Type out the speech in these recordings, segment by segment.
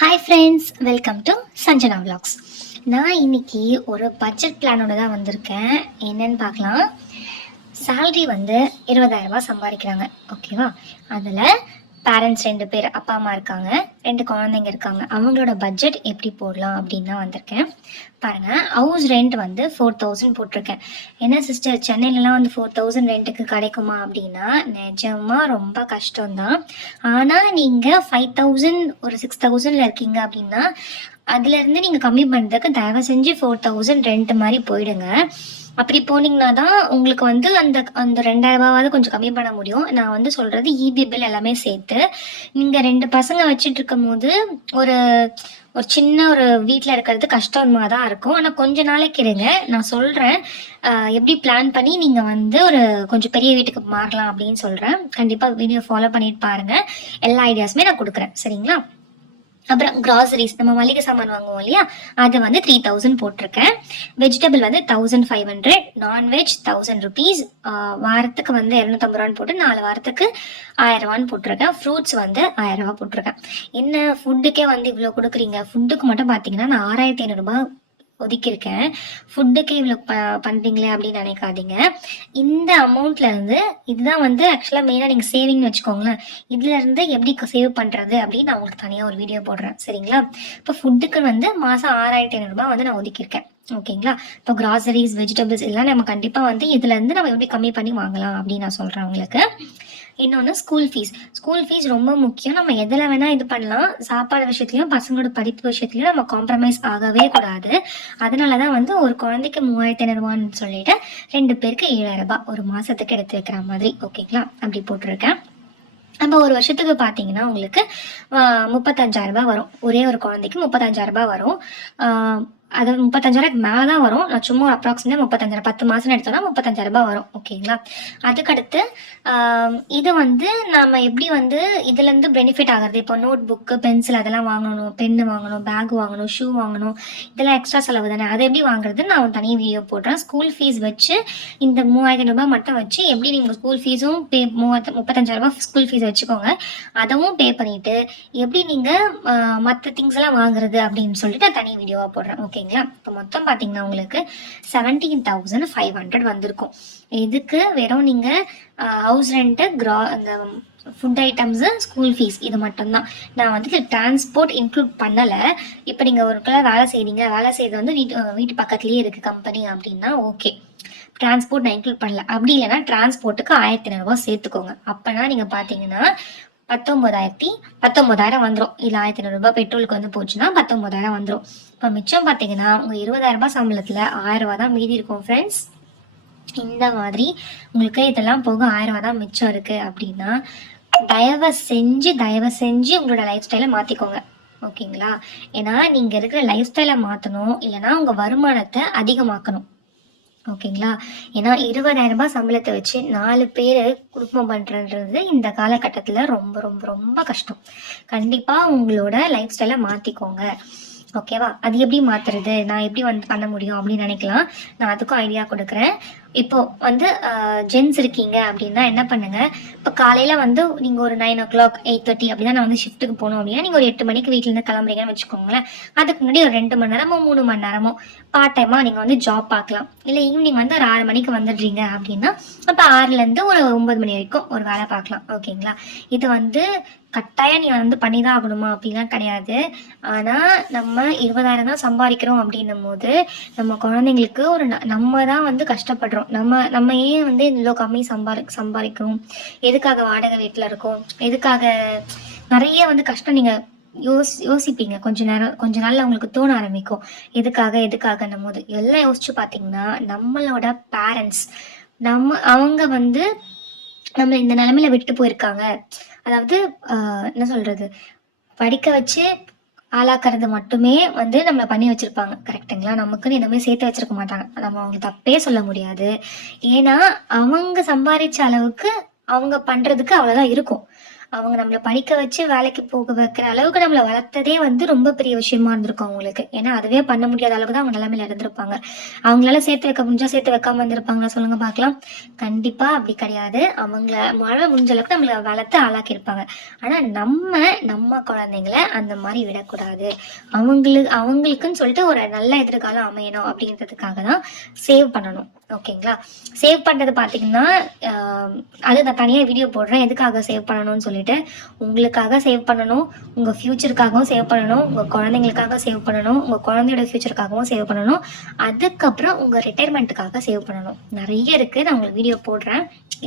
Hi friends welcome to Sanjana vlogs. நான் இன்னைக்கு ஒரு பட்ஜெட் பிளானோட தான் வந்திருக்கேன். என்னன்னு பார்க்கலாம். சேல்ரி வந்து இருபதாயிரம் ரூபாய் சம்பாதிக்கிறாங்க. ஓகேவா அதில் பேரண்ட்ஸ் ரெண்டு பேர் அப்பா அம்மா இருக்காங்க. ரெண்டு குழந்தைங்க இருக்காங்க. அவங்களோட பட்ஜெட் எப்படி போடலாம் அப்படின்னு தான் வந்திருக்கேன். பாருங்க ஹவுஸ் ரெண்ட் வந்து ஃபோர் தௌசண்ட் போட்டிருக்கேன். என்ன சிஸ்டர் சென்னையிலலாம் வந்து ஃபோர் தௌசண்ட் ரெண்ட்டுக்கு கிடைக்குமா அப்படின்னா நிஜமாக ரொம்ப கஷ்டம்தான். ஆனால் நீங்கள் ஃபைவ் தௌசண்ட் ஒரு சிக்ஸ் தௌசண்டில் இருக்கீங்க அப்படின்னா அதுலேருந்து நீங்கள் கம்மி பண்ணுறதுக்கு தயவு செஞ்சு ஃபோர் தௌசண்ட் ரெண்ட் மாதிரி போயிடுங்க. அப்படி போனீங்கன்னா தான் உங்களுக்கு வந்து அந்த அந்த ரெண்டாயிரம் ரூபாவது கொஞ்சம் கம்மி பண்ண முடியும். நான் வந்து சொல்கிறது இபி பில் எல்லாமே சேர்த்து. நீங்கள் ரெண்டு பசங்க வச்சுட்டு இருக்கும் போது ஒரு ஒரு சின்ன ஒரு வீட்டில் இருக்கிறது கஷ்டமாக தான் இருக்கும். ஆனால் கொஞ்ச நாளைக்கு இருங்க நான் சொல்கிறேன் எப்படி பிளான் பண்ணி நீங்கள் வந்து ஒரு கொஞ்சம் பெரிய வீட்டுக்கு மாறலாம் அப்படின்னு சொல்கிறேன் கண்டிப்பாக வீடியோ ஃபாலோ பண்ணிட்டு பாருங்கள் எல்லா ஐடியாஸுமே நான் கொடுக்குறேன். சரிங்களா? அப்புறம் கிராசரிஸ் நம்ம மளிகை சாமான் வாங்குவோம் இல்லையா? அது வந்து த்ரீ தௌசண்ட் போட்டிருக்கேன். வெஜிடபிள் வந்து thousand five hundred non veg thousand rupees வாரத்துக்கு வந்து இரநூத்தம்பது ரூபான்னு போட்டு நாலு வாரத்துக்கு ஆயிரம் ரூபான்னு போட்டிருக்கேன். ஃப்ரூட்ஸ் வந்து ஆயிரம் ரூபா போட்டிருக்கேன். என்ன ஃபுட்டுக்கே வந்து இவ்வளோ கொடுக்குறீங்க? ஃபுட்டுக்கு மட்டும் பார்த்தீங்கன்னா நான் ஆறாயிரத்தி ஐநூறுரூபா ஒதுக்கியிருக்கேன். ஃபுட்டுக்கே இவ்வளோ ப பண்ணுறீங்களே அப்படின்னு நினைக்காதீங்க. இந்த அமௌண்ட்ல இருந்து இதுதான் வந்து ஆக்சுவலாக மெயினாக நீங்கள் சேவிங்னு வச்சுக்கோங்களேன். இதுல இருந்து எப்படி சேவ் பண்ணுறது அப்படின்னு நான் உங்களுக்கு தனியாக ஒரு வீடியோ போடுறேன். சரிங்களா? இப்போ ஃபுட்டுக்கு வந்து மாதம் ஆறாயிரத்தி ஐநூறுரூபா வந்து நான் ஒதுக்கியிருக்கேன். ஓகேங்களா? இப்போ கிராசரிஸ் வெஜிடபிள்ஸ் எல்லாம் நம்ம கண்டிப்பாக வந்து இதுலேருந்து நம்ம எப்படி கம்மி பண்ணி வாங்கலாம் அப்படின்னு நான் சொல்கிறேன் உங்களுக்கு. இன்னொன்று ஸ்கூல் ஃபீஸ் ஸ்கூல் ஃபீஸ் ரொம்ப முக்கியம். நம்ம எதில் வேணால் இது பண்ணலாம். சாப்பாடு விஷயத்துலையும் பசங்களோட படிப்பு விஷயத்துலையும் நம்ம காம்ப்ரமைஸ் ஆகவே கூடாது. அதனால தான் வந்து ஒரு குழந்தைக்கு மூவாயிரத்தி ஐநூறுவான்னு சொல்லிட்டு ரெண்டு பேருக்கு ஏழாயிரம் ரூபாய் ஒரு மாதத்துக்கு எடுத்து வைக்கிற மாதிரி. ஓகேங்களா அப்படி போட்டிருக்கேன். அப்போ ஒரு வருஷத்துக்கு பார்த்தீங்கன்னா உங்களுக்கு ஆஹ், முப்பத்தஞ்சாயிரம் ரூபாய் வரும். ஒரே ஒரு குழந்தைக்கு முப்பத்தஞ்சாயிரம் ரூபாய் வரும். அது முப்பத்தஞ்சாயிரம் மேலே தான் வரும். நான் சும்மா ஒரு அப்ராக்சிமேட் முப்பத்தஞ்சாயிரம் பத்து மாதம் எடுத்தோம்னா முப்பத்தஞ்சாயிரம் ரூபாய் வரும். ஓகேங்களா அதுக்கடுத்து இது வந்து நாம் எப்படி வந்து இதுலேருந்து பெனிஃபிட் ஆகிறது? இப்போ நோட் புக்கு பென்சில் அதெல்லாம் வாங்கணும் பென்னு வாங்கணும் பேக் வாங்கணும் ஷூ வாங்கணும் இதெல்லாம் எக்ஸ்ட்ரா செலவு தானே. அதை எப்படி வாங்குறது? நான் தனி வீடியோ போடுறேன். ஸ்கூல் ஃபீஸ் வச்சு இந்த மூவாயிரம் ரூபாய் மட்டும் வச்சு எப்படி நீங்கள் ஸ்கூல் ஃபீஸும் பே மூவாயிரத்து முப்பத்தஞ்சாயிரம் ரூபாய் ஸ்கூல் ஃபீஸ் வச்சுக்கோங்க. அதவும் பே பண்ணிவிட்டு எப்படி நீங்கள் மற்ற திங்ஸ் எல்லாம் வாங்குறது அப்படின்னு சொல்லிட்டு நான் தனி வீடியோவாக போடுறேன். ஓகே ஓகேங்களா? இப்போ மொத்தம் பார்த்தீங்கன்னா உங்களுக்கு செவன்டீன் தௌசண்ட் ஃபைவ் ஹண்ட்ரட் வந்திருக்கும். இதுக்கு வெறும் நீங்கள் ஹவுஸ் ரெண்ட்டு கிரா அந்த ஃபுட் ஐட்டம்ஸு ஸ்கூல் ஃபீஸ் இது மட்டும்தான். நான் வந்து டிரான்ஸ்போர்ட் இன்க்ளூட் பண்ணலை. இப்போ நீங்கள் ஒரு கிலோ வேலை செய்கிறீங்க வேலை செய்யறது வந்து வீட்டு வீட்டு பக்கத்துலேயே இருக்குது கம்பெனி அப்படின்னா ஓகே டிரான்ஸ்போர்ட் நான் இன்க்ளூட் பண்ணல. அப்படி இல்லைன்னா டிரான்ஸ்போர்ட்டுக்கு ஆயிரத்தி ஐநூறுரூவா சேர்த்துக்கோங்க. அப்போனா நீங்கள் பார்த்தீங்கன்னா பத்தொன்பதாயிரத்தி பத்தொன்பதாயிரம் வந்துடும் இல்லை ஆயிரத்தி ஐநூறுரூபா பெட்ரோலுக்கு வந்து போச்சுன்னா பத்தொன்பதாயிரம் வந்துடும் இப்போ மிச்சம் பார்த்தீங்கன்னா உங்கள் இருபதாயிரம் ரூபாய் சம்பளத்தில் ஆயிரம் ரூபா தான் மீதி இருக்கும் ஃப்ரெண்ட்ஸ் இந்த மாதிரி உங்களுக்கு இதெல்லாம் போக ஆயிரம் ரூபா தான் மிச்சம் இருக்குது அப்படின்னா தயவு செஞ்சு தயவு செஞ்சு உங்களோட லைஃப் ஸ்டைலை மாற்றிக்கோங்க ஓகேங்களா ஏன்னா நீங்கள் இருக்கிற லைஃப் ஸ்டைலை மாற்றணும் இல்லைன்னா உங்கள் வருமானத்தை அதிகமாக்கணும். ஓகேங்களா? ஏன்னா இருபதாயிரம் ரூபாய் சம்பளத்தை வச்சு நாலு பேர் குடும்பம் பண்ணுறது இந்த காலகட்டத்தில் ரொம்ப ரொம்ப ரொம்ப கஷ்டம். கண்டிப்பாக உங்களோட லைஃப் ஸ்டைலை மாற்றிக்கோங்க ஓகேவா? அது எப்படி மாற்றுறது நான் எப்படி வந்து பண்ண முடியும் அப்படின்னு நினைக்கலாம். நான் அதுக்கும் ஐடியா கொடுக்குறேன். இப்போ வந்து ஜென்ஸ் இருக்கீங்க அப்படின்னா என்ன பண்ணுங்க? இப்போ காலையில வந்து நீங்க ஒரு nine o'clock eight thirty அப்படின்னா நான் வந்து ஷிஃப்ட்டுக்கு போகணும் அப்படின்னா நீங்க ஒரு எட்டு மணிக்கு வீட்டுல இருந்து கிளம்புறீங்கன்னு வச்சுக்கோங்களேன். அதுக்கு முன்னாடி ஒரு ரெண்டு மணி நேரமோ மூணு மணி நேரமோ பார்ட் டைமா நீங்க வந்து ஜாப் பார்க்கலாம். இல்லை ஈவினிங் வந்து ஒரு ஆறு மணிக்கு வந்துடுறீங்க அப்படின்னா அப்போ ஆறுல இருந்து ஒரு ஒன்பது மணி வரைக்கும் ஒரு வேலை பார்க்கலாம். ஓகேங்களா இது வந்து கட்டாயம் நீ வந்து பண்ணி தான் ஆகணுமா? அப்படிலாம் கிடையாது. ஆனால் நம்ம இருபதாயிரம் தான் சம்பாதிக்கிறோம் அப்படின்னும் போது நம்ம குழந்தைங்களுக்கு ஒரு ந- நம்ம தான் வந்து கஷ்டப்படுறோம். நம்ம நம்ம ஏன் வந்து இவ்வளோ கம்மி சம்பாதி சம்பாதிக்கணும் எதுக்காக வாடகை வீட்டில் இருக்கோம்? எதுக்காக நிறைய வந்து கஷ்டம் நீங்கள் யோசி யோசிப்பீங்க. கொஞ்ச நேரம் கொஞ்ச நாள்ல உங்களுக்கு தோண ஆரம்பிக்கும். எதுக்காக எதுக்காகன்னும் போது எல்லாம் யோசிச்சு பார்த்தீங்கன்னா நம்மளோட பேரண்ட்ஸ் நம்ம அவங்க வந்து நம்ம இந்த நிலைமையில விட்டு போயிருக்காங்க. அதாவது ஆஹ், என்ன சொல்றது? படிக்க வச்சு ஆளாக்குறது மட்டுமே வந்து நம்மளை பண்ணி வச்சிருப்பாங்க. கரெக்டுங்களா நமக்குன்னு எதுவுமே சேர்த்து வச்சிருக்க மாட்டாங்க. நம்ம அவங்க தப்பே சொல்ல முடியாது. ஏன்னா அவங்க சம்பாதிச்ச அளவுக்கு அவங்க பண்றதுக்கு அவ்வளவுதான் இருக்கும். அவங்க நம்மளை படிக்க வச்சு வேலைக்கு போக வைக்கிற அளவுக்கு நம்மளை வளர்த்ததே வந்து ரொம்ப பெரிய விஷயமா இருந்திருக்கும் அவங்களுக்கு. ஏன்னா அதுவே பண்ண முடியாத அளவுக்கு தான் அவங்க நிலைமையில இருந்திருப்பாங்க. அவங்களால சேர்த்து வைக்க முடிஞ்சா சேர்த்து வைக்காம இருந்திருப்பாங்களா சொல்லுங்க பார்க்கலாம். கண்டிப்பா அப்படி கிடையாது. அவங்கள மழை முடிஞ்ச அளவுக்கு நம்மளை வளர்த்து ஆளாக்கியிருப்பாங்க. ஆனா நம்ம நம்ம குழந்தைங்கள அந்த மாதிரி விடக்கூடாது. அவங்களுக்கு அவங்களுக்குன்னு சொல்லிட்டு ஒரு நல்ல எதிர்காலம் அமையணும் அப்படின்றதுக்காக தான் சேவ் பண்ணணும். ஓகேங்களா? சேவ் பண்ணுறது பார்த்தீங்கன்னா அது நான் தனியாக வீடியோ போடுறேன். எதுக்காக சேவ் பண்ணணும்னு சொல்லிட்டு உங்களுக்காக சேவ் பண்ணணும். உங்கள் ஃப்யூச்சருக்காகவும் சேவ் பண்ணணும். உங்கள் குழந்தைங்களுக்காக சேவ் பண்ணணும். உங்கள் குழந்தையோட ஃப்யூச்சருக்காகவும் சேவ் பண்ணணும். அதுக்கப்புறம் உங்கள் ரிட்டையர்மெண்ட்டுக்காக சேவ் பண்ணணும். நிறைய இருக்குது நான் உங்களுக்கு வீடியோ போடுறேன்.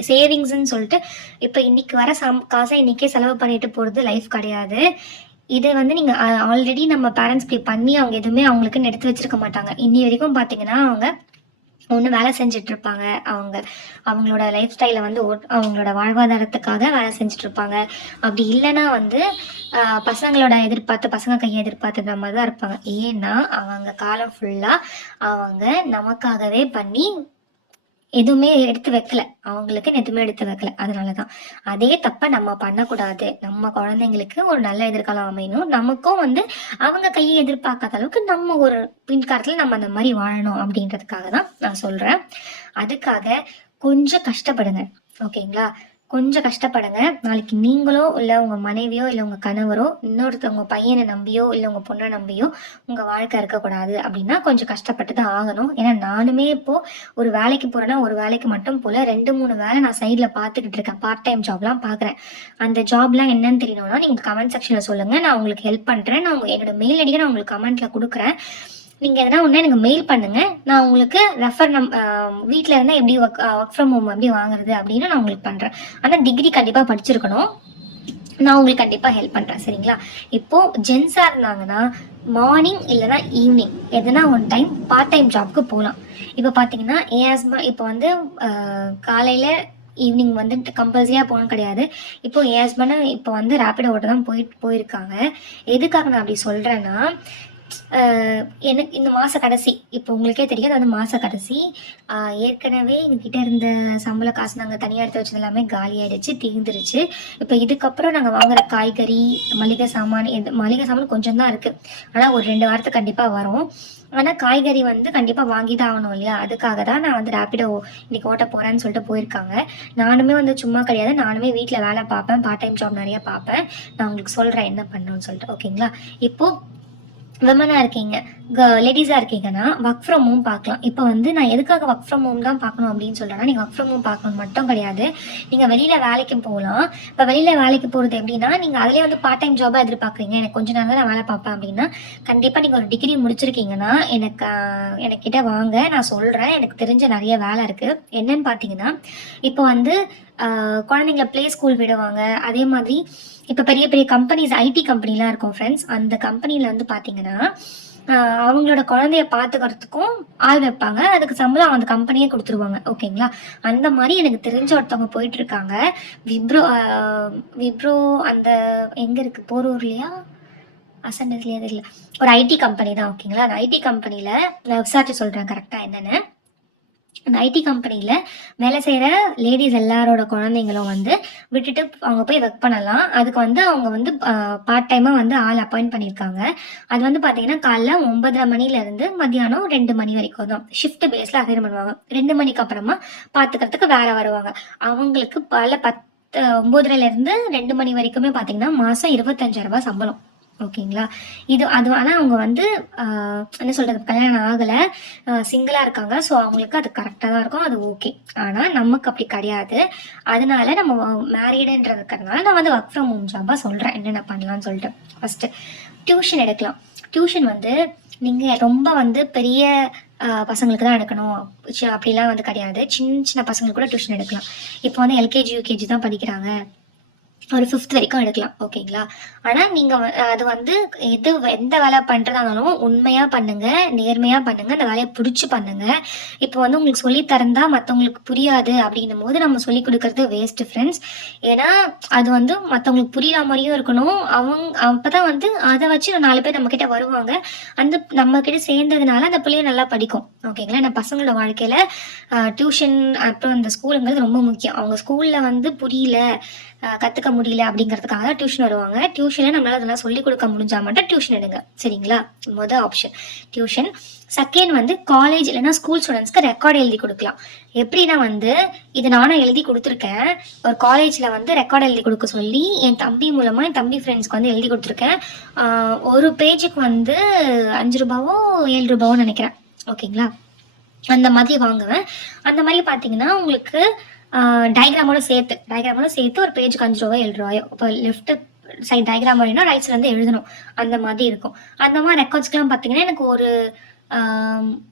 சேவிங்ஸ்ன்னு சொல்லிட்டு இப்போ இன்னைக்கு வர சம் காசை இன்றைக்கே செலவு பண்ணிட்டு போகிறது லைஃப் கிடையாது. இதை வந்து நீங்கள் ஆல்ரெடி நம்ம பேரண்ட்ஸ் பே பண்ணி அவங்க எதுவுமே அவங்களுக்குன்னு எடுத்து வச்சிருக்க மாட்டாங்க. இன்னி வரைக்கும் பார்த்தீங்கன்னா அவங்க ஒன்று வேலை செஞ்சுட்டு இருப்பாங்க அவங்க அவங்களோட லைஃப் ஸ்டைலை வந்து அவங்களோட வாழ்வாதாரத்துக்காக வேலை செஞ்சுட்டு இருப்பாங்க அப்படி இல்லைன்னா வந்து பசங்களோட எதிர்பார்த்து பசங்க கையை எதிர்பார்த்துன்ற மாதிரி தான் இருப்பாங்க. ஏன்னா அவங்க காலம் ஃபுல்லாக அவங்க நமக்காகவே பண்ணி எதுவுமே எடுத்து வைக்கல. அவங்களுக்கு எதுவுமே எடுத்து வைக்கல. அதனால தான் அதே தப்பை நம்ம பண்ணக்கூடாது. நம்ம குழந்தைங்களுக்கு ஒரு நல்ல எதிர்காலம் அமையணும். நமக்கும் வந்து அவங்க கையை எதிர்பார்க்காத அளவுக்கு நம்ம ஒரு பின்காலத்துல நம்ம அந்த மாதிரி வாழணும் அப்படின்றதுக்காக தான் நான் சொல்கிறேன் அதுக்காக கொஞ்சம் கஷ்டப்படுங்க. ஓகேங்களா? கொஞ்சம் கஷ்டப்படுங்க. நாளைக்கு நீங்களோ இல்லை உங்கள் மனைவியோ இல்லை உங்கள் கணவரோ இன்னொருத்தவங்க பையனை நம்பியோ இல்லை உங்கள் பொண்ணை நம்பியோ உங்கள் வாழ்க்கை இருக்கக்கூடாது அப்படின்னா கொஞ்சம் கஷ்டப்பட்டு தான் ஆகணும். ஏன்னா நானுமே இப்போது ஒரு வேலைக்கு போகிறேன்னா ஒரு வேலைக்கு மட்டும் போல் ரெண்டு மூணு வேலை நான் சைடில் பார்த்துக்கிட்டு இருக்கேன். பார்ட் டைம் ஜாப்லாம் பார்க்குறேன். அந்த ஜாப்லாம் என்னன்னு தெரியணும்னா நீங்கள் கமெண்ட் செக்ஷனில் சொல்லுங்கள் நான் உங்களுக்கு ஹெல்ப் பண்ணுறேன் நான் என்னோட மெயில் ஐடியை நான் உங்களுக்கு கமெண்ட்டில் கொடுக்குறேன். நீங்கள் எதனா ஒன்று எனக்கு மெயில் பண்ணுங்கள் நான் உங்களுக்கு ரெஃபர் நம் வீட்டில் இருந்தால் எப்படி ஒர்க் ஒர்க் ஃப்ரம் ஹோம் எப்படி வாங்குறது அப்படின்னு நான் உங்களுக்கு பண்ணுறேன் ஆனால் டிகிரி கண்டிப்பாக படிச்சிருக்கணும். நான் உங்களுக்கு கண்டிப்பாக ஹெல்ப் பண்ணுறேன் சரிங்களா? இப்போது ஜென்ஸாக இருந்தாங்கன்னா மார்னிங் இல்லைன்னா ஈவினிங் எதனா ஒன் டைம் பார்ட் டைம் ஜாப்க்கு போகலாம். இப்போ பார்த்தீங்கன்னா என் ஹஸ்பண்ட் இப்போ வந்து காலையில் ஈவினிங் வந்து கம்பல்சரியாக போகணும் கிடையாது. இப்போ என் ஹஸ்பண்ட் இப்போ வந்து ரேப்பிடோ ஓட்ட தான் போயிட்டு போயிருக்காங்க. எதுக்காக நான் அப்படி சொல்கிறேன்னா எனக்கு இந்த மாத கடைசி இப்போ உங்களுக்கே தெரியும் அது வந்து மாத கடைசி. ஏற்கனவே எங்ககிட்ட இருந்த சம்பள காசு நாங்கள் தனியாக எடுத்து வச்சது எல்லாமே காலியாயிடுச்சு தீர்ந்துருச்சு இப்போ இதுக்கப்புறம் நாங்கள் வாங்குற காய்கறி மளிகை சாமான் எது மளிகை சாமான் கொஞ்சம் தான் இருக்குது ஆனால் ஒரு ரெண்டு வாரத்துக்கு கண்டிப்பாக வரும். ஆனால் காய்கறி வந்து கண்டிப்பாக வாங்கி தான் ஆகணும் இல்லையா? அதுக்காக தான் நான் வந்து ரேப்பிடோ இன்னைக்கு ஓட்ட போகிறேன்னு சொல்லிட்டு போயிருக்காங்க. நானுமே வந்து சும்மா கிடையாது. நானுமே வீட்டில் வேலை பார்ப்பேன். பார்ட் டைம் ஜாப் நிறையா பார்ப்பேன். நான் உங்களுக்கு சொல்கிறேன் என்ன பண்ணணும்னு சொல்லிட்டு. ஓகேங்களா இப்போது விமனாக இருக்கீங்க. லேடிஸாக இருக்கீங்கன்னா ஒர்க் ஃப்ரம் ஹோம் பார்க்கலாம். இப்போ வந்து நான் எதுக்காக ஒர்க் ஃப்ரம் ஹோம் தான் பார்க்கணும் அப்படின்னு சொல்கிறேன்னா நீங்கள் ஒர்க் ஃப்ரம் ஹோம் பார்க்கணும் மட்டும் கிடையாது. நீங்கள் வெளியில் வேலைக்கு போகலாம். இப்போ வெளியில் வேலைக்கு போகிறது எப்படின்னா நீங்கள் அதிலே வந்து பார்ட் டைம் ஜாபாக எதிர்பார்க்குறீங்க. எனக்கு கொஞ்ச நாள் தான் நான் வேலை பார்ப்பேன் அப்படின்னா கண்டிப்பாக நீங்கள் ஒரு டிகிரி முடிச்சிருக்கீங்கன்னா எனக்கு எனக்கிட்ட வாங்க நான் சொல்கிறேன் எனக்கு தெரிஞ்ச நிறைய வேலை இருக்குது என்னன்னு பார்த்தீங்கன்னா இப்போ வந்து குழந்தைங்கள ப்ளே ஸ்கூல் விடுவாங்க. அதே மாதிரி இப்போ பெரிய பெரிய கம்பெனிஸ் ஐடி கம்பெனிலாம் இருக்கும் ஃப்ரெண்ட்ஸ் அந்த கம்பெனியில் வந்து பார்த்தீங்கன்னா அவங்களோட குழந்தைய பார்த்துக்கிறதுக்கும் ஆள் வைப்பாங்க. அதுக்கு சம்பளம் அந்த கம்பெனியே கொடுத்துருவாங்க. ஓகேங்களா? அந்த மாதிரி எனக்கு தெரிஞ்ச ஒருத்தவங்க போயிட்டு இருக்காங்க விப்ரோ விப்ரோ அந்த எங்கே இருக்குது போரூர்லையா? அசண்டஸ்லையா தெரியல. ஒரு ஐடி கம்பெனி தான் ஓகேங்களா? அந்த ஐடி கம்பெனியில் நான் விசாரிச்சு சொல்கிறேன் கரெக்டாக என்னென்னு. அந்த ஐடி கம்பெனியில் வேலை செய்கிற லேடிஸ் எல்லாரோட குழந்தைங்களும் வந்து விட்டுட்டு அவங்க போய் ஒர்க் பண்ணலாம். அதுக்கு வந்து அவங்க வந்து பார்ட் டைமாக வந்து ஆள் அப்பாயிண்ட் பண்ணியிருக்காங்க. அது வந்து பார்த்தீங்கன்னா காலைல ஒன்பதரை மணிலேருந்து மத்தியானம் ரெண்டு மணி வரைக்கும் தான். ஷிஃப்ட் பேஸில் அசைன் பண்ணுவாங்க. ரெண்டு மணிக்கு அப்புறமா பார்த்துக்கிறதுக்கு வேற வருவாங்க. அவங்களுக்கு பல பத்து ஒம்பதுலேருந்து ரெண்டு மணி வரைக்குமே பார்த்தீங்கன்னா மாதம் இருபத்தஞ்சாயிரம் ரூபாய் சம்பளம். ஓகேங்களா? இது அது ஆனால் அவங்க வந்து என்ன சொல்கிறது கல்யாணம் ஆகலை. சிங்கிளாக இருக்காங்க. ஸோ அவங்களுக்கு அது கரெக்டாக தான் இருக்கும். அது ஓகே ஆனால் நமக்கு அப்படி கிடையாது. அதனால நம்ம மேரீடுன்றதுக்கிறதுனால நான் வந்து ஒர்க் ஃப்ரம் ஹோம் ஜாபாக சொல்கிறேன் என்னென்ன பண்ணலாம்னு சொல்லிட்டு. ஃபஸ்ட்டு டியூஷன் எடுக்கலாம். டியூஷன் வந்து நீங்கள் ரொம்ப வந்து பெரிய பசங்களுக்கு தான் எடுக்கணும். அப்படிலாம் வந்து கிடையாது. சின்ன சின்ன பசங்களுக்கு கூட டியூஷன் எடுக்கலாம். இப்போ வந்து எல்கேஜி யூகேஜி தான் படிக்கிறாங்க. ஒரு ஃபிஃப்த் வரைக்கும் எடுக்கலாம் ஓகேங்களா ஆனால் நீங்கள் அது வந்து எது எந்த வேலை பண்ணுறதா இருந்தாலும் உண்மையாக பண்ணுங்கள் நேர்மையாக பண்ணுங்கள் அந்த வேலையை பிடிச்சி பண்ணுங்கள் இப்போ வந்து உங்களுக்கு சொல்லி தரந்தா மற்றவங்களுக்கு புரியாது அப்படின்னும் போது நம்ம சொல்லி கொடுக்கறது வேஸ்ட் ஃப்ரெண்ட்ஸ் ஏன்னா அது வந்து மற்றவங்களுக்கு புரியாத மாதிரியும் இருக்கணும். அவங்க அப்போ தான் வந்து அதை வச்சு நாலு பேர் நம்மக்கிட்ட வருவாங்க. அந்த நம்மக்கிட்ட சேர்ந்ததுனால அந்த பிள்ளைய நல்லா படிக்கும் ஓகேங்களா நான் பசங்களோட வாழ்க்கையில் டியூஷன் அப்புறம் இந்த ஸ்கூலுங்கிறது ரொம்ப முக்கியம். அவங்க ஸ்கூலில் வந்து புரியல கற்றுக்க முடியல அப்படிங்கிறதுக்காக தான் டியூஷன் வருவாங்க. டியூஷனில் நம்மளால் அதெல்லாம் சொல்லிக் கொடுக்க முடிஞ்சால் மட்டும் டியூஷன் எடுங்க. சரிங்களா? மொதல் ஆப்ஷன் டியூஷன் செகண்ட் வந்து காலேஜ் இல்லைன்னா ஸ்கூல் ஸ்டூடெண்ட்ஸ்க்கு ரெக்கார்டு எழுதி கொடுக்கலாம். எப்படின்னா வந்து இது நானும் எழுதி கொடுத்துருக்கேன். ஒரு காலேஜில் வந்து ரெக்கார்டு எழுதி கொடுக்க சொல்லி என் தம்பி மூலமாக என் தம்பி ஃப்ரெண்ட்ஸ்க்கு வந்து எழுதி கொடுத்துருக்கேன். ஒரு பேஜுக்கு வந்து அஞ்சு ரூபாவோ ஏழு ரூபாவோ நினைக்கிறேன். ஓகேங்களா? அந்த மாதிரி வாங்குவேன். அந்த மாதிரி பார்த்தீங்கன்னா உங்களுக்கு டயக்ராமோட சேர்த்து டயக்ராமோட சேர்த்து ஒரு பேஜுக்கு அஞ்சு ரூபாய் ஏழு ரூபாயோ இப்போ லெஃப்ட் சைட் டயக்ராம் வரையினா ரைட் சைடு வந்து எழுதணும். அந்த மாதிரி இருக்கும். அந்த மாதிரி ரெக்கார்ட்ஸ்க்குலாம் பார்த்தீங்கன்னா எனக்கு ஒரு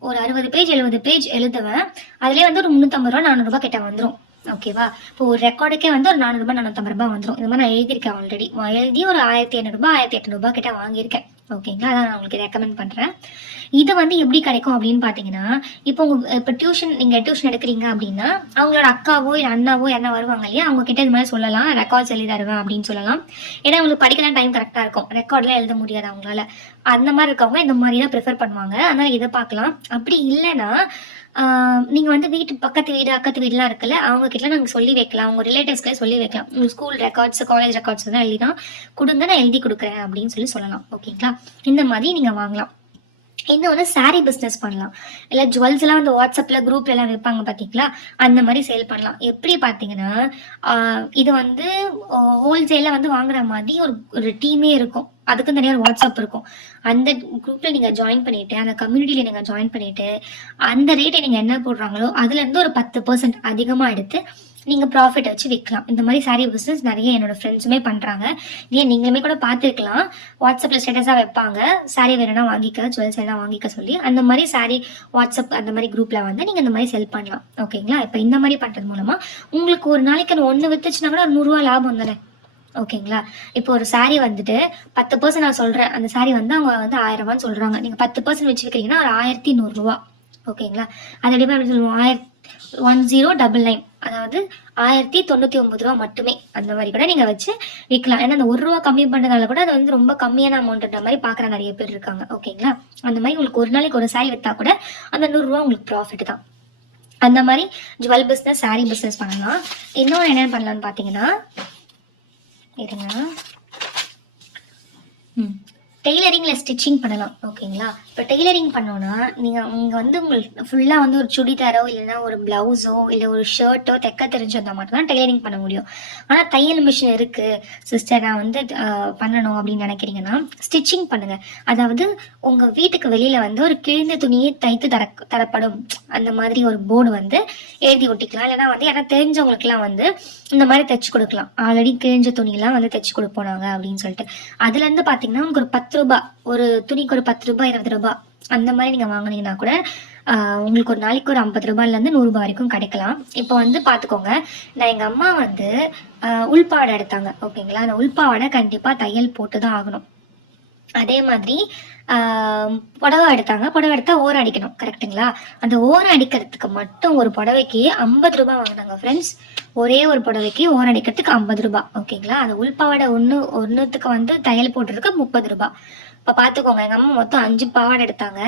ஒரு அறுபது பேஜ் எழுபது பேஜ் எழுதுவேன். அதுலேயே வந்து ஒரு முந்நூற்றம்பது ரூபா நானூறுரூபா கிட்ட வந்துடும் ஓகேவா இப்போ ஒரு ரெக்கார்டுக்கே வந்து ஒரு நானூறுபா நானூற்றம்பது ரூபாய் வந்துடும் இந்த மாதிரி நான் எழுதியிருக்கேன் ஆல்ரெடி எழுதி ஒரு ஆயிரத்தி ஐநூறுரூபா ஆயிரத்தி எட்நூறுபா கிட்ட வாங்கியிருக்கேன். ஓகேங்களா அதான் நான் உங்களுக்கு ரெக்கமெண்ட் பண்ணுறேன் இது வந்து எப்படி கிடைக்கும் அப்படின்னு பார்த்தீங்கன்னா இப்போ உங்கள் இப்போ டியூஷன் நீங்கள் டியூஷன் எடுக்கிறீங்க அப்படின்னா அவங்களோட அக்காவோ இல்லை அண்ணாவோ யாரா வருவாங்க இல்லையா? அவங்க கிட்ட இது மாதிரி சொல்லலாம். ரெக்கார்ட்ஸ் எழுதி தருவேன் அப்படின்னு சொல்லலாம். ஏன்னா அவங்களுக்கு படிக்கலாம் டைம் கரெக்டாக இருக்கும். ரெக்கார்ட்லாம் எழுத முடியாது அவங்களால. அந்த மாதிரி இருக்கவங்க இந்த மாதிரி தான் ப்ரிஃபர் பண்ணுவாங்க. அதனால் இதை பார்க்கலாம். அப்படி இல்லைன்னா நீங்கள் வந்து வீட்டு பக்கத்து வீடு அக்கத்து வீடுலாம் இருக்குல்ல அவங்க கிட்ட நாங்கள் சொல்லி வைக்கலாம். அவங்க ரிலேட்டிவ்ஸ்க்கே சொல்லி வைக்கலாம். உங்கள் ஸ்கூல் ரெக்கார்ட்ஸ் காலேஜ் ரெக்கார்ட்ஸ் தான் எழுதினா கொடுங்க நான் எழுதி கொடுக்குறேன் அப்படின்னு சொல்லி சொல்லலாம். ஓகேங்களா இந்த மாதிரி நீங்கள் வாங்கலாம். இன்னொன்று saree பிஸ்னஸ் பண்ணலாம். இல்லை ஜுவல்ஸ் எல்லாம் வந்து வாட்ஸ்அப்பில் குரூப்ல எல்லாம் வைப்பாங்க பார்த்தீங்களா அந்த மாதிரி சேல் பண்ணலாம். எப்படி பார்த்தீங்கன்னா இது வந்து ஹோல்சேலில் வந்து வாங்குற மாதிரி ஒரு ஒரு டீமே இருக்கும். அதுக்கு தனியாக ஒரு வாட்ஸ்அப் இருக்கும். அந்த குரூப்பில் நீங்கள் ஜாயின் பண்ணிட்டு அந்த கம்யூனிட்டியில் நீங்கள் ஜாயின் பண்ணிட்டு அந்த ரேட்டை நீங்கள் என்ன போடுறாங்களோ அதுலேருந்து ஒரு பத்து பர்சன்ட் அதிகமாக எடுத்து நீங்கள் ப்ராஃபிட் வச்சு விற்கலாம் இந்த மாதிரி saree பிஸ்னஸ் நிறைய என்னோட ஃப்ரெண்ட்ஸுமே பண்ணுறாங்க ஏன் நீங்களுமே கூட பார்த்துருக்கலாம். வாட்ஸ்அப்பில் ஸ்டேட்டஸாக வைப்பாங்க. saree வேணும்னா வாங்கிக்க ஜுவல்ஸ் எல்லாம் வாங்கிக்க சொல்லி அந்த மாதிரி saree வாட்ஸ்அப் அந்த மாதிரி குரூப்பில் வந்து நீங்கள் இந்த மாதிரி செல் பண்ணலாம். ஓகேங்களா இப்போ இந்த மாதிரி பண்ணுறது மூலமாக உங்களுக்கு ஒரு நாளைக்கு அது ஒன்று வித்துச்சுன்னா கூட ஒரு நூறுரூவா லாபம் தானே? ஓகேங்களா இப்போ ஒரு சாரி வந்துட்டு பத்து பர்சன்ட் நான் சொல்கிறேன் அந்த சாரி வந்து அவங்க வந்து ஆயிரம் ரூபான்னு சொல்கிறாங்க நீங்கள் பத்து பர்சன்ட் வச்சுருக்கீங்கன்னா ஒரு ஆயிரத்தி நூறுரூவா ஓகேங்களா அது எப்படி எப்படி சொல்லுவோம்? ஆயிரத்தி ஒன் ஜீரோ டபுள் நைன் அதாவது ஆயிரத்தி தொண்ணூற்றி ஒம்பது ரூபா மட்டுமே அந்த மாதிரி கூட நீங்கள் வச்சு விற்கலாம் ஏன்னா அந்த ஒரு ரூபா கம்மி பண்ணுறதால கூட அது வந்து ரொம்ப கம்மியான அமௌண்ட்ன்ற மாதிரி பார்க்குற நிறைய பேர் இருக்காங்க. ஓகேங்களா அந்த மாதிரி உங்களுக்கு ஒரு நாளைக்கு ஒரு சாரி விற்றா கூட அந்த நூறுரூவா உங்களுக்கு ப்ராஃபிட் தான். அந்த மாதிரி ஜுவல் பிஸ்னஸ் சாரி பிஸ்னஸ் பண்ணலாம். இன்னும் என்ன பண்ணலாம்னு பார்த்தீங்கன்னா இருங்க. ம். டெய்லரிங்கில் ஸ்டிச்சிங் பண்ணலாம் ஓகேங்களா? இப்போ டெய்லரிங் பண்ணோன்னா நீங்கள் நீங்கள் வந்து உங்களுக்கு ஃபுல்லாக வந்து ஒரு சுடிதாரோ இல்லைன்னா ஒரு ப்ளவுஸோ இல்லை ஒரு ஷர்ட்டோ தைக்க தெரிஞ்சிருந்தா மட்டும்தான் டெய்லரிங் பண்ண முடியும். ஆனால் தையல் மிஷின் இருக்குது சிஸ்டர் நான் வந்து பண்ணணும் அப்படின்னு நினைக்கிறீங்கன்னா ஸ்டிச்சிங் பண்ணுங்கள் அதாவது உங்கள் வீட்டுக்கு வெளியில் வந்து ஒரு கிழிந்த துணியை தைத்து தர தரப்படும். அந்த மாதிரி ஒரு போர்டு வந்து எழுதி ஒட்டிக்கலாம். இல்லைன்னா வந்து யாராவது தெரிஞ்சவங்களுக்குலாம் வந்து இந்த மாதிரி தைச்சு கொடுக்கலாம். ஆல்ரெடி கிழிஞ்ச துணியெல்லாம் வந்து தைச்சு கொடுப்போம் நாங்கள் அப்படின்னு சொல்லிட்டு. அதுலேருந்து பார்த்தீங்கன்னா உங்களுக்கு ஒரு பத்து பத்து ரூபாய் ஒரு துணிக்கு ஒரு பத்து ரூபாய் இருபது ரூபாய் அந்த மாதிரி நீங்கள் வாங்குனீங்கன்னா கூட ஆஹ், உங்களுக்கு ஒரு நாளைக்கு ஒரு ஐம்பது ரூபாயிலேருந்து நூறுரூபா வரைக்கும் கிடைக்கலாம். இப்போ வந்து பார்த்துக்கோங்க நான் எங்கள் அம்மா வந்து ஆஹ், உள்பாவாடை எடுத்தாங்க ஓகேங்களா? அந்த உள்பாவாடை கண்டிப்பாக தையல் போட்டு தான் ஆகணும். அதே மாதிரி புடவை எடுத்தாங்க. புடவை எடுத்தா ஓரம் அடிக்கணும். கரெக்ட்டுங்களா? அந்த ஓரம் அடிக்கிறதுக்கு மட்டும் ஒரு புடவைக்கு ஐம்பது ரூபாய் வாங்கினாங்க ஃப்ரெண்ட்ஸ் ஒரே ஒரு புடவைக்கு ஓரம் அடிக்கிறதுக்கு ஐம்பது ரூபாய் ஓகேங்களா? அந்த உள்பாவாடை ஒன்று ஒன்றுத்துக்கு வந்து தையல் போட்டுருக்கு முப்பது ரூபாய் இப்போ பார்த்துக்கோங்க எங்கள் அம்மா மொத்தம் அஞ்சு பாவாடை எடுத்தாங்க.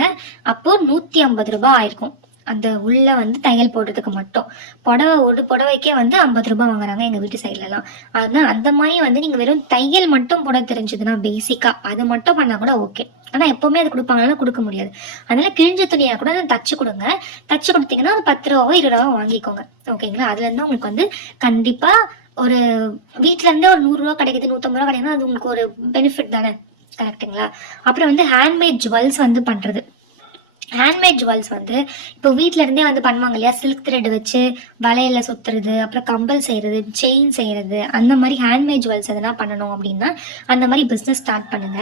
அப்போ நூற்றி ஐம்பது ரூபாய் ஆயிருக்கும். அந்த உள்ள வந்து தையல் போடுறதுக்கு மட்டும். புடவை ஒரு புடவைக்கே வந்து ஐம்பது ரூபாய் வாங்குறாங்க எங்கள் வீட்டு சைட்லலாம் அதனால் அந்த மாதிரி வந்து நீங்கள் வெறும் தையல் மட்டும் போட தெரிஞ்சதுன்னா பேசிக்காக அது மட்டும் பண்ணால் கூட ஓகே ஆனால் எப்போவுமே அது கொடுப்பாங்கனால கொடுக்க முடியாது. அதனால கிழிஞ்ச துணியாக கூட தச்சு கொடுங்க. தச்சு கொடுத்தீங்கன்னா ஒரு பத்து ரூபாவோ இருபது ரூபாவோ வாங்கிக்கோங்க. ஓகேங்களா அதுலேருந்து உங்களுக்கு வந்து கண்டிப்பாக ஒரு வீட்ல இருந்தே ஒரு நூறுரூவா கிடைக்குது நூற்றம்பது ரூபா கிடைக்குதுன்னா அது உங்களுக்கு ஒரு பெனிஃபிட் தானே? கரெக்ட்டுங்களா அப்புறம் வந்து ஹேண்ட்மேட் ஜுவல்ஸ் வந்து பண்ணுறது ஹேண்ட்மேட் ஜுவல்ஸ் வந்து இப்போ வீட்டில இருந்தே வந்து பண்ணுவாங்க இல்லையா? சில்க் த்ரெட் வச்சு வளையல சுத்துறது அப்புறம் கம்பல் செய்யறது செயின் செய்யறது அந்த மாதிரி ஹேண்ட்மேட் ஜுவல்ஸ் எதனா பண்ணணும் அப்படின்னா அந்த மாதிரி பிஸ்னஸ் ஸ்டார்ட் பண்ணுங்க.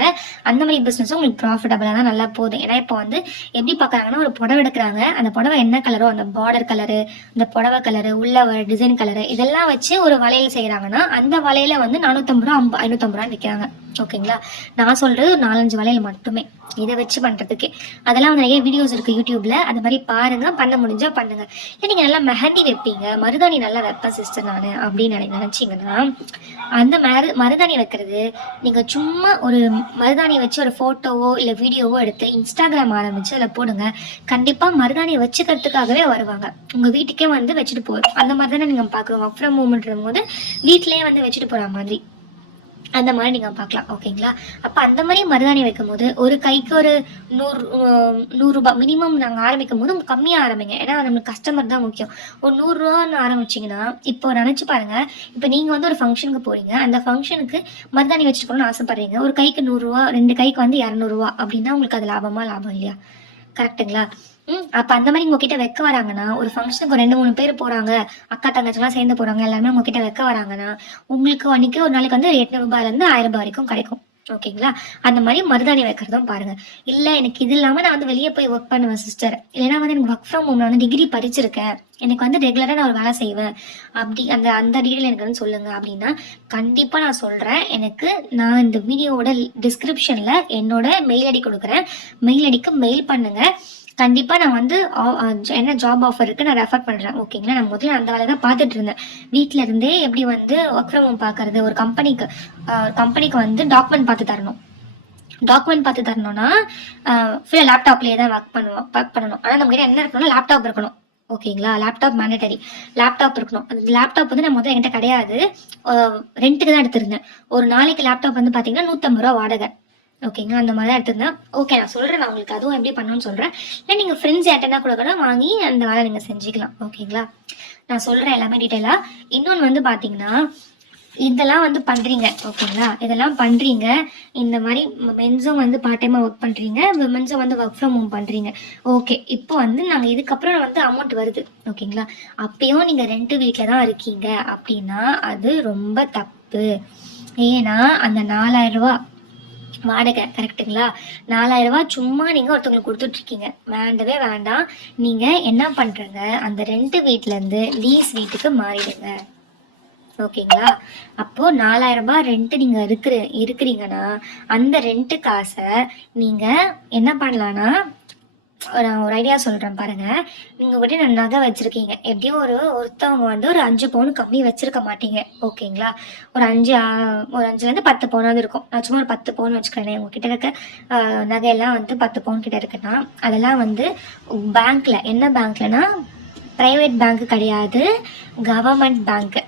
அந்த மாதிரி பிஸ்னஸும் உங்களுக்கு ப்ராஃபிட்டபிளாக தான் நல்லா போதும் ஏன்னா இப்போ வந்து எப்படி பார்க்குறாங்கன்னா ஒரு புடவை எடுக்கிறாங்க. அந்த புடவை என்ன கலரோ அந்த பார்டர் கலரு அந்த புடவை கலரு உள்ள டிசைன் கலரு இதெல்லாம் வச்சு ஒரு வளையல் செய்கிறாங்கன்னா அந்த வளையல வந்து நானூற்றம்பது ரூபா ஐம்பது ஐநூற்றம்பது ரூபா விற்கிறாங்க. ஓகேங்களா? நான் சொல்கிறது நாலஞ்சு வளையல் மட்டுமே. இதை வச்சு பண்ணுறதுக்கு அதெல்லாம் வந்து நிறைய வீடியோஸ் இருக்குது யூடியூப்பில் அது மாதிரி பாருங்கள் பண்ண முடிஞ்சால் பண்ணுங்கள் இல்லை நீங்கள் நல்லா மெஹந்தி வைப்பீங்க. மருதாணி நல்லா வைப்பேன் சிஸ்டர் நான் அப்படின்னு நினை நினச்சிங்கன்னா அந்த மரு மருதாணி வைக்கிறது நீங்கள் சும்மா ஒரு மருதாணி வச்சு ஒரு ஃபோட்டோவோ இல்லை வீடியோவோ எடுத்து இன்ஸ்டாகிராம் ஆரம்பித்து அதில் போடுங்க. கண்டிப்பாக மருதாணி வச்சுக்கிறதுக்காகவே வருவாங்க. உங்கள் வீட்டுக்கே வந்து வச்சுட்டு போகிறோம் அந்த மாதிரி தானே நீங்கள் பார்க்குறோம் ஒர்க் ஃப்ரம் ஹோம்ன்றும் போது வீட்டிலேயே வந்து வச்சுட்டு போகிற மாதிரி. அந்த மாதிரி நீங்கள் பார்க்கலாம் ஓகேங்களா? அப்போ அந்த மாதிரி மருதாணி வைக்கும்போது ஒரு கைக்கு ஒரு நூறு நூறுரூபா மினிமம் நாங்கள் ஆரம்பிக்கும் போது கம்மியாக ஆரம்பிங்க. ஏன்னா நம்மளுக்கு கஸ்டமர் தான் முக்கியம். ஒரு நூறுரூவான்னு ஆரம்பிச்சிங்கன்னா இப்போ நினச்சி பாருங்கள் இப்போ நீங்கள் வந்து ஒரு ஃபங்க்ஷனுக்கு போகிறீங்க அந்த ஃபங்க்ஷனுக்கு மருதாணி வச்சுட்டு போகணும்னு ஆசைப்படுறீங்க. ஒரு கைக்கு நூறுரூவா ரெண்டு கைக்கு வந்து இரநூறுவா அப்படின்னா உங்களுக்கு அது லாபமாக லாபம் இல்லையா? கரெக்ட்டுங்களா அப்போ அந்த மாதிரி உங்ககிட்ட வைக்க வராங்கன்னா ஒரு ஃபங்க்ஷனுக்கு ஒரு ரெண்டு மூணு பேர் போகிறாங்க அக்கா தங்கச்சிலாம் சேர்ந்து போகிறாங்க எல்லாருமே உங்ககிட்ட வைக்க வராங்கன்னா உங்களுக்கு அன்னைக்கு ஒரு நாளைக்கு வந்து எட்நூறுபாலேருந்து ஆயிரம் ரூபாய் வரைக்கும் கிடைக்கும். ஓகேங்களா? அந்த மாதிரி மருதாணி வைக்கிறதும் பாருங்க. இல்லை எனக்கு இது இல்லாமல் நான் வந்து வெளியே போய் ஒர்க் பண்ணுவேன் சிஸ்டர் இல்லைன்னா வந்து எனக்கு ஒர்க் ஃப்ரம் ஹோம் நான் வந்து டிகிரி படிச்சிருக்கேன். எனக்கு வந்து ரெகுலராக நான் ஒரு வேலை செய்வேன். அப்படி அந்த அந்த டீடைல் எனக்கு வந்து சொல்லுங்க. அப்படின்னா கண்டிப்பாக நான் சொல்கிறேன் எனக்கு நான் இந்த வீடியோவோட டிஸ்கிரிப்ஷனில் என்னோட மெயில் ஐடி கொடுக்குறேன். மெயில் ஐடிக்கு மெயில் பண்ணுங்க. கண்டிப்பாக நான் வந்து ஆ- ஜ- என்ன ஜாப் ஆஃபர் இருக்குது நான் ரெஃபர் பண்ணுறேன் ஓகேங்களா நான் முதல்ல அந்த வேலை தான் பார்த்துட்டு இருந்தேன். வீட்டில் இருந்தே எப்படி வந்து ஒர்க் ஃப்ரம் ஹோம் பார்க்கறது ஒரு கம்பெனிக்கு கம்பெனிக்கு வந்து டாக்குமெண்ட் பார்த்து தரணும். டாக்குமெண்ட் பார்த்து தரணும்னா ஃபுல்லாக லேப்டாப்லேயே தான் ஒர்க் பண்ணுவோம் ஒர்க் பண்ணணும். ஆனால் நம்மகிட்ட என்ன இருக்கணும்னா லேப்டாப் இருக்கணும். ஓகேங்களா லேப்டாப் மேண்டட்டரி லேப்டாப் இருக்கணும். அந்த லேப்டாப் வந்து நான் முதல்ல என்கிட்ட கிடையாது. ரெண்ட்டுக்கு தான் எடுத்திருந்தேன். ஒரு நாளைக்கு லேப்டாப் வந்து பார்த்தீங்கன்னா நூற்றம்பது ரூபா வாடகை. ஓகேங்களா அந்த மாதிரி தான் எடுத்திருந்தேன். ஓகே நான் சொல்கிறேன் நான் உங்களுக்கு அதுவும் எப்படி பண்ணணும்னு சொல்கிறேன் இல்லை நீங்கள் ஃப்ரெண்ட்ஸ் யார்ட்டனா கூட கூட வாங்கி அந்த வேலை நீங்கள் செஞ்சுக்கலாம். ஓகேங்களா நான் சொல்கிறேன் எல்லாமே டீட்டெயிலாக இன்னொன்று வந்து பார்த்தீங்கன்னா இதெல்லாம் வந்து பண்ணுறீங்க ஓகேங்களா இதெல்லாம் பண்ணுறீங்க இந்த மாதிரி மென்ஸும் வந்து பார்ட் டைமாக ஒர்க் பண்ணுறீங்க விமென்ஸும் வந்து ஒர்க் ஃப்ரம் ஹோம் பண்ணுறீங்க ஓகே இப்போ வந்து நாங்கள் இதுக்கப்புறம் வந்து அமௌண்ட் வருது. ஓகேங்களா அப்பயும் நீங்கள் ரெண்டு வீட்டில் தான் இருக்கீங்க. அப்படின்னா அது ரொம்ப தப்பு. ஏன்னா அந்த நாலாயிரம் ரூபா வாடகை கரெக்ட்டுங்களா நாலாயிரம் ரூபாய் சும்மா நீங்கள் ஒருத்தவங்களுக்கு கொடுத்துட்ருக்கீங்க. வேண்டவே வேண்டாம். நீங்கள் என்ன பண்ணுறங்க அந்த ரெண்டு வீட்டிலேருந்து லீஸ் வீட்டுக்கு மாறிடுங்க. ஓகேங்களா? அப்போ நாலாயிரம் ரூபாய் ரெண்ட் நீங்க இருக்கிற இருக்கிறீங்கன்னா அந்த ரெண்ட் காசை நீங்க என்ன பண்ணலாம்னா நான் ஒரு ஐடியா சொல்கிறேன் பாருங்கள் நீங்கள் கூட நான் நகை வச்சுருக்கீங்க. எப்படியும் ஒரு ஒருத்தவங்க வந்து ஒரு அஞ்சு பவுன் கம்மி வச்சுருக்க மாட்டீங்க. ஓகேங்களா ஒரு அஞ்சு ஆ- ஒரு அஞ்சுலேருந்து பத்து பவுனாவது இருக்கும். நான் சும்மா ஒரு பத்து பவுன் வச்சுக்கிறேன். உங்ககிட்ட இருக்க நகையெல்லாம் வந்து பத்து பவுன் கிட்ட இருக்குன்னா அதெல்லாம் வந்து பேங்க்கில் என்ன பேங்க்லனா ப்ரைவேட் பேங்க் கிடையாது. கவர்மெண்ட் பேங்க்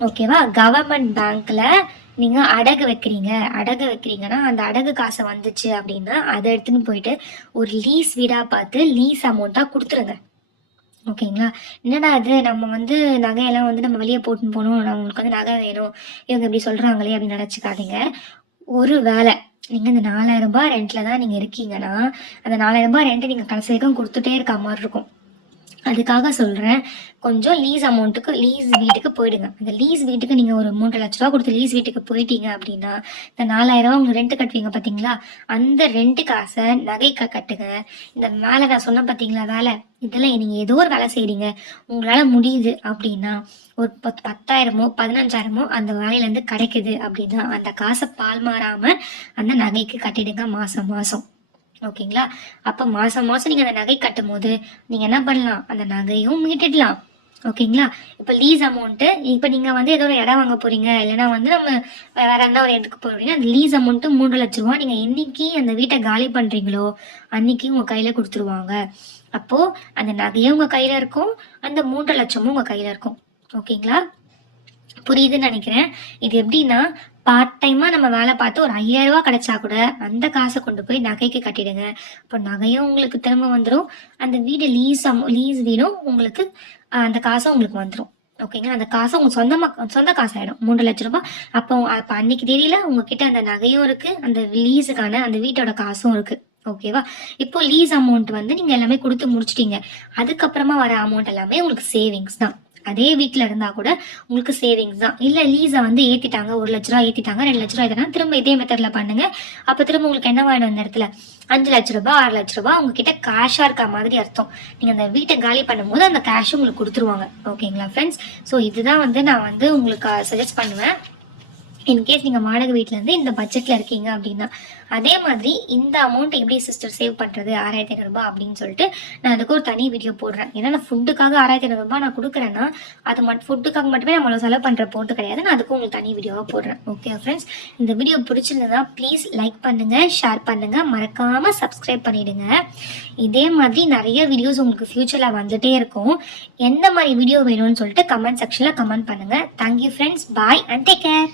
ஓகேவா கவர்மெண்ட் பேங்க்கில் நீங்க அடகு வைக்கிறீங்க அடகு வைக்கிறீங்கன்னா அந்த அடகு காசை வந்துச்சு அப்படின்னா அதை எடுத்துன்னு போயிட்டு ஒரு லீஸ் வீடா பார்த்து லீஸ் அமௌண்ட்டா கொடுத்துருங்க. ஓகேங்களா? என்னடா இது? நம்ம வந்து நகையெல்லாம் வந்து நம்ம வெளியே போட்டுன்னு போகணும். நம்மளுக்கு வந்து நகை வேணும். இவங்க இப்படி சொல்றாங்களே அப்படின்னு நினச்சிக்காதீங்க. ஒரு வேலை நீங்கள் இந்த நாலாயிரம் ரூபாய் ரெண்ட்ல தான் நீங்கள் இருக்கீங்கன்னா அந்த நாலாயிரம் ரூபாய் ரெண்ட் நீங்கள் கடைசி வரைக்கும் கொடுத்துட்டே இருக்க மாதிரி இருக்கும். அதுக்காக சொல்கிறேன் கொஞ்சம் லீஸ் அமௌண்ட்டுக்கு லீஸ் வீட்டுக்கு போயிடுங்க. அந்த லீஸ் வீட்டுக்கு நீங்கள் ஒரு மூன்று லட்ச ரூபா கொடுத்து லீஸ் வீட்டுக்கு போயிட்டீங்க அப்படின்னா இந்த நாலாயிரம் உங்கள் ரெண்ட்டு ரெண்ட் கட்டுவீங்க பார்த்தீங்களா அந்த ரெண்டு காசை நகைக்கு கட்டுங்க. இந்த வேலை நான் சொன்னேன் பார்த்தீங்களா வேலை? இதெல்லாம் நீங்கள் ஏதோ ஒரு வேலை செய்கிறீங்க உங்களால் முடியுது அப்படின்னா ஒரு பத் பத்தாயிரமோ பதினஞ்சாயிரமோ அந்த வேலையிலேருந்து கிடைக்குது அப்படின்னா அந்த காசை பால் மாறாமல் அந்த நகைக்கு கட்டிடுங்க மாதம் மாதம் ஓகேங்களா? அப்போ மாதம் மாதம் நீங்கள் அந்த நகை கட்டும் போது நீங்கள் என்ன பண்ணலாம்? அந்த நகையும் மீட்டுடலாம். ஓகேங்களா? இப்போ லீஸ் அமௌண்ட்டு இப்போ நீங்கள் வந்து ஏதோ ஒரு இடம் வாங்க போகிறீங்க இல்லைன்னா வந்து நம்ம வேற என்ன ஒரு இடத்துக்கு போகிறீங்க அந்த லீஸ் அமௌண்ட்டு மூன்று லட்ச ரூபா நீங்கள் என்னைக்கு அந்த வீட்டை காலி பண்ணுறீங்களோ அன்றைக்கி உங்கள் கையில் கொடுத்துருவாங்க. அப்போது அந்த நகையும் உங்கள் கையில் இருக்கும். அந்த மூன்று லட்சமும் உங்கள் கையில் இருக்கும். ஓகேங்களா? புரியுதுன்னு நினைக்கிறேன். இது எப்படின்னா பார்ட் டைமாக நம்ம வேலை பார்த்து ஒரு ஐயாயிரம் ரூபாய் கிடைச்சா கூட அந்த காசை கொண்டு போய் நகைக்கு கட்டிடுங்க. அப்போ நகையும் உங்களுக்கு திரும்ப வந்துடும் அந்த வீடு லீஸ் லீஸ் வீடும் உங்களுக்கு அந்த காசும் உங்களுக்கு வந்துடும் ஓகேங்களா அந்த காசு உங்க சொந்தமா சொந்த காசு ஆயிடும் மூன்று லட்ச ரூபாய். அப்போ அப்போ அன்னைக்கு தேதியில உங்ககிட்ட அந்த நகையும் இருக்கு அந்த லீஸுக்கான அந்த வீட்டோட காசும் இருக்கு. ஓகேவா இப்போ லீஸ் அமௌண்ட் வந்து நீங்க எல்லாமே கொடுத்து முடிச்சிட்டீங்க. அதுக்கப்புறமா வர அமௌண்ட் எல்லாமே உங்களுக்கு சேவிங்ஸ் தான். அதே வீட்டில் இருந்தால் கூட உங்களுக்கு சேவிங்ஸ் தான். இல்லை லீஸை வந்து ஏற்றிட்டாங்க ஒரு லட்ச ரூபா ஏற்றிட்டாங்க ரெண்டு லட்ச ரூபா ஏற்றினா திரும்ப இதே மெத்தடில் பண்ணுங்க. அப்போ திரும்ப உங்களுக்கு என்ன ஆயிடும் அந்த இடத்துல? அஞ்சு லட்ச ரூபாய் ஆறு லட்ச ரூபா உங்ககிட்ட கேஷாக இருக்க மாதிரி அர்த்தம். நீங்கள் அந்த வீட்டை காலி பண்ணும்போது அந்த கேஷ் உங்களுக்கு கொடுத்துருவாங்க. ஓகேங்களா ஃப்ரெண்ட்ஸ் ஸோ இதுதான் வந்து நான் வந்து உங்களுக்கு uh, சஜஸ்ட் பண்ணுவேன். இன்கேஸ் நீங்கள் வாடகை வீட்டிலேருந்து இந்த பட்ஜெட்டில் இருக்கீங்க அப்படின்னா அதே மாதிரி இந்த அமௌண்ட் எப்படி சிஸ்டர் சேவ் பண்ணுறது ஆறாயிரத்தி ஐநூறுரூபா அப்படின்னு சொல்லிட்டு நான் அதுக்கு ஒரு தனி வீடியோ போடுறேன். ஏன்னா நான் ஃபுட்டுக்காக ஆறாயிரத்தி ஐநூறுரூபா நான் கொடுக்குறேன்னா அது மட்டும் ஃபுட்டுக்காக மட்டுமே நம்மளை செலவு பண்ணுற போட்டு கிடையாது. நான் அதுக்கு உங்களுக்கு தனி வீடியோவாக போடுறேன். ஓகே ஃப்ரெண்ட்ஸ் இந்த வீடியோ பிடிச்சிருந்ததா ப்ளீஸ் லைக் பண்ணுங்கள் ஷேர் பண்ணுங்கள் மறக்காமல் சப்ஸ்கிரைப் பண்ணிவிடுங்க இதே மாதிரி நிறைய வீடியோஸ் உங்களுக்கு ஃப்யூச்சரில் வந்துகிட்டே இருக்கும். எந்த மாதிரி வீடியோ வேணும்னு சொல்லிட்டு கமெண்ட் செக்ஷனில் கமெண்ட் பண்ணுங்கள் thank you friends bye and take care